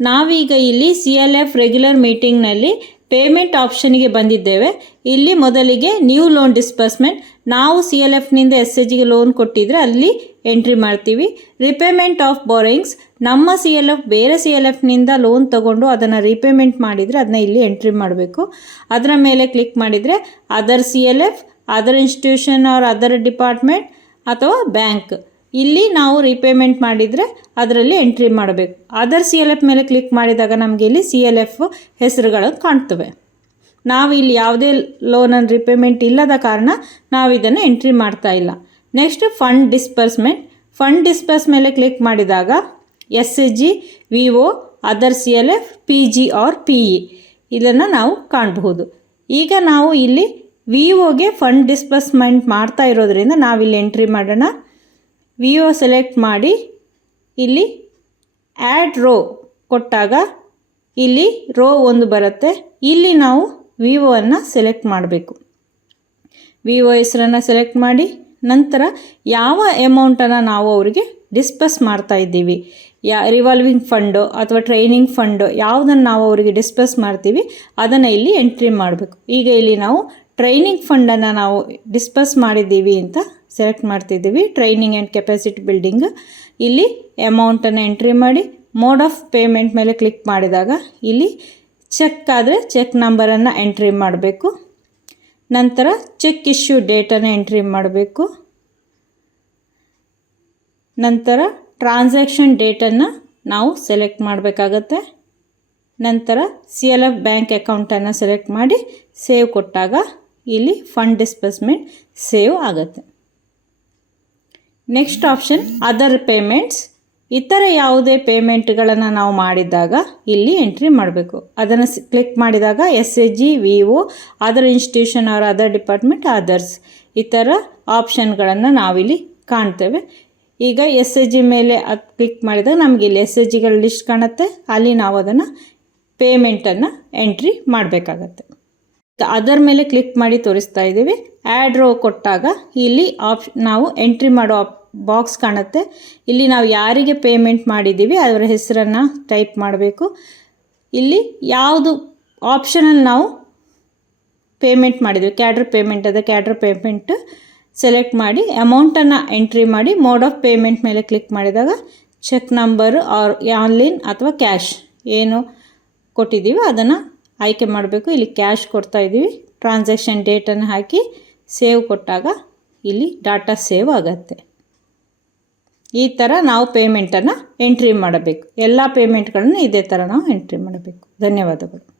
ನಾವೀಗ ಇಲ್ಲಿ C L F regular ಮೀಟಿಂಗ್ನಲ್ಲಿ ಪೇಮೆಂಟ್ ಆಪ್ಷನ್ಗೆ ಬಂದಿದ್ದೇವೆ. ಇಲ್ಲಿ ಮೊದಲಿಗೆ ನ್ಯೂ ಲೋನ್ ಡಿಸ್ಬರ್ಸ್ಮೆಂಟ್ ನಾವು ಸಿ ಎಲ್ ಎಫ್ನಿಂದ ಎಸ್ ಜಿಗೆ ಲೋನ್ ಕೊಟ್ಟಿದ್ರೆ ಅಲ್ಲಿ ಎಂಟ್ರಿ ಮಾಡ್ತೀವಿ. ರಿಪೇಮೆಂಟ್ ಆಫ್ ಬೋರಿಂಗ್ಸ್ ನಮ್ಮ ಸಿ ಎಲ್ ಎಫ್ ಬೇರೆ ಸಿ ಎಲ್ ಎಫ್ನಿಂದ ಲೋನ್ ತಗೊಂಡು ಅದನ್ನು ರಿಪೇಮೆಂಟ್ ಮಾಡಿದರೆ ಅದನ್ನ ಇಲ್ಲಿ ಎಂಟ್ರಿ ಮಾಡಬೇಕು. ಅದರ ಮೇಲೆ ಕ್ಲಿಕ್ ಮಾಡಿದರೆ other C L F other institution or other department ಅಥವಾ ಬ್ಯಾಂಕ್ ಇಲ್ಲಿ ನಾವು ರೀಪೇಮೆಂಟ್ ಮಾಡಿದರೆ ಅದರಲ್ಲಿ ಎಂಟ್ರಿ ಮಾಡಬೇಕು. ಅದರ್ ಸಿ ಎಲ್ ಎಫ್ ಮೇಲೆ ಕ್ಲಿಕ್ ಮಾಡಿದಾಗ ನಮಗೆ ಇಲ್ಲಿ ಸಿ ಎಲ್ ಎಫ್ ಹೆಸರುಗಳು ಕಾಣ್ತವೆ. ನಾವು ಇಲ್ಲಿ ಯಾವುದೇ ಲೋನನ್ನು ರಿಪೇಮೆಂಟ್ ಇಲ್ಲದ ಕಾರಣ ನಾವು ಇದನ್ನು ಎಂಟ್ರಿ ಮಾಡ್ತಾ ಇಲ್ಲ. Next fund disbursement fund disburse ಮೇಲೆ ಕ್ಲಿಕ್ ಮಾಡಿದಾಗ S S G V O other C L F P G R P E ಇದನ್ನು ನಾವು ಕಾಣಬಹುದು. ಈಗ ನಾವು ಇಲ್ಲಿ ವಿ ಒಗೆ ಫಂಡ್ ಡಿಸ್ಪರ್ಸ್ಮೆಂಟ್ ಮಾಡ್ತಾ ಇರೋದ್ರಿಂದ ನಾವಿಲ್ಲಿ ಎಂಟ್ರಿ ಮಾಡೋಣ. ವಿ ಒ ಸೆಲೆಕ್ಟ್ ಮಾಡಿ, ಇಲ್ಲಿ ಆ್ಯಡ್ ರೋ ಕೊಟ್ಟಾಗ ಇಲ್ಲಿ ರೋ ಒಂದು ಬರುತ್ತೆ. ಇಲ್ಲಿ ನಾವು ವಿವೋವನ್ನು ಸೆಲೆಕ್ಟ್ ಮಾಡಬೇಕು. ವಿವೋ ಹೆಸರನ್ನು ಸೆಲೆಕ್ಟ್ ಮಾಡಿ, ನಂತರ ಯಾವ ಅಮೌಂಟನ್ನು ನಾವು ಅವರಿಗೆ ಡಿಸ್ಪಸ್ ಮಾಡ್ತಾ ಇದ್ದೀವಿ. ಯಾ ರಿವಾಲ್ವಿಂಗ್ ಫಂಡು ಅಥವಾ ಟ್ರೈನಿಂಗ್ ಫಂಡು ಯಾವುದನ್ನು ನಾವು ಅವರಿಗೆ ಡಿಸ್ಪಸ್ ಮಾಡ್ತೀವಿ, ಅದನ್ನು ಇಲ್ಲಿ ಎಂಟ್ರಿ ಮಾಡಬೇಕು. ಈಗ ಇಲ್ಲಿ ನಾವು ಟ್ರೈನಿಂಗ್ ಫಂಡನ್ನು ನಾವು ಡಿಸ್ಪಸ್ ಮಾಡಿದ್ದೀವಿ ಅಂತ ಸೆಲೆಕ್ಟ್ ಮಾಡ್ತಿದ್ದೀವಿ. ಟ್ರೈನಿಂಗ್ ಆ್ಯಂಡ್ ಕೆಪಾಸಿಟಿ ಬಿಲ್ಡಿಂಗ್ ಇಲ್ಲಿ ಅಮೌಂಟನ್ನು ಎಂಟ್ರಿ ಮಾಡಿ ಮೋಡ್ ಆಫ್ ಪೇಮೆಂಟ್ ಮೇಲೆ ಕ್ಲಿಕ್ ಮಾಡಿದಾಗ ಇಲ್ಲಿ ಚೆಕ್ ಆದರೆ ಚೆಕ್ ನಂಬರನ್ನು ಎಂಟ್ರಿ ಮಾಡಬೇಕು. ನಂತರ ಚೆಕ್ ಇಶ್ಯೂ ಡೇಟನ್ನು ಎಂಟ್ರಿ ಮಾಡಬೇಕು. ನಂತರ ಟ್ರಾನ್ಸಾಕ್ಷನ್ ಡೇಟನ್ನು ನಾವು ಸೆಲೆಕ್ಟ್ ಮಾಡಬೇಕಾಗತ್ತೆ. ನಂತರ ಸಿ ಎಲ್ ಎಫ್ ಬ್ಯಾಂಕ್ ಅಕೌಂಟನ್ನು ಸೆಲೆಕ್ಟ್ ಮಾಡಿ ಸೇವ್ ಕೊಟ್ಟಾಗ ಇಲ್ಲಿ ಫಂಡ್ ಡಿಸ್ಬರ್ಸ್ಮೆಂಟ್ ಸೇವ್ ಆಗುತ್ತೆ. ನೆಕ್ಸ್ಟ್ ಆಪ್ಷನ್ ಅದರ್ ಪೇಮೆಂಟ್ಸ್ ಇತರ ಯಾವುದೇ ಪೇಮೆಂಟ್ಗಳನ್ನು ನಾವು ಮಾಡಿದಾಗ ಇಲ್ಲಿ ಎಂಟ್ರಿ ಮಾಡಬೇಕು. ಅದನ್ನು ಕ್ಲಿಕ್ ಮಾಡಿದಾಗ S A G V O other institution or other department others ಈ ಥರ ಆಪ್ಷನ್ಗಳನ್ನು ನಾವಿಲ್ಲಿ ಕಾಣ್ತೇವೆ. ಈಗ ಎಸ್ ಎ ಜಿ ಮೇಲೆ ಅದು ಕ್ಲಿಕ್ ಮಾಡಿದಾಗ ನಮಗೆ ಇಲ್ಲಿ ಎಸ್ ಎ ಜಿಗಳ ಲಿಸ್ಟ್ ಕಾಣುತ್ತೆ. ಅಲ್ಲಿ ನಾವು ಅದನ್ನು ಪೇಮೆಂಟನ್ನು ಎಂಟ್ರಿ ಮಾಡಬೇಕಾಗತ್ತೆ. ಅದರ ಮೇಲೆ ಕ್ಲಿಕ್ ಮಾಡಿ ತೋರಿಸ್ತಾ ಇದ್ದೀವಿ. ಆ್ಯಡ್ ರೋ ಕೊಟ್ಟಾಗ ಇಲ್ಲಿ ಆಪ್ ನಾವು ಎಂಟ್ರಿ ಮಾಡೋ ಬಾಕ್ಸ್ ಕಾಣುತ್ತೆ. ಇಲ್ಲಿ ನಾವು ಯಾರಿಗೆ ಪೇಮೆಂಟ್ ಮಾಡಿದ್ದೀವಿ, ಅದರ ಹೆಸರನ್ನು ಟೈಪ್ ಮಾಡಬೇಕು. ಇಲ್ಲಿ ಯಾವುದು ಆಪ್ಷನಲ್ಲಿ ನಾವು ಪೇಮೆಂಟ್ ಮಾಡಿದ್ವಿ. ಕ್ಯಾಡ್ರ್ ಪೇಮೆಂಟ್ ಅದ ಕ್ಯಾಡ್ರ್ ಪೇಮೆಂಟ್ ಸೆಲೆಕ್ಟ್ ಮಾಡಿ ಅಮೌಂಟನ್ನು ಎಂಟ್ರಿ ಮಾಡಿ ಮೋಡ್ ಆಫ್ ಪೇಮೆಂಟ್ ಮೇಲೆ ಕ್ಲಿಕ್ ಮಾಡಿದಾಗ ಚೆಕ್ ನಂಬರು ಆರ್ ಆನ್ಲೈನ್ ಅಥವಾ ಕ್ಯಾಶ್ ಏನು ಕೊಟ್ಟಿದ್ದೀವಿ, ಅದನ್ನು ಆಯ್ಕೆ ಮಾಡಬೇಕು. ಇಲ್ಲಿ ಕ್ಯಾಶ್ ಕೊಡ್ತಾ ಇದ್ದೀವಿ. ಟ್ರಾನ್ಸಾಕ್ಷನ್ ಡೇಟನ್ನು ಹಾಕಿ ಸೇವ್ ಕೊಟ್ಟಾಗ ಇಲ್ಲಿ ಡಾಟಾ ಸೇವ್ ಆಗತ್ತೆ. ಈ ಥರ ನಾವು ಪೇಮೆಂಟನ್ನು ಎಂಟ್ರಿ ಮಾಡಬೇಕು. ಎಲ್ಲ ಪೇಮೆಂಟ್ಗಳನ್ನು ಇದೇ ಥರ ನಾವು ಎಂಟ್ರಿ ಮಾಡಬೇಕು. ಧನ್ಯವಾದಗಳು.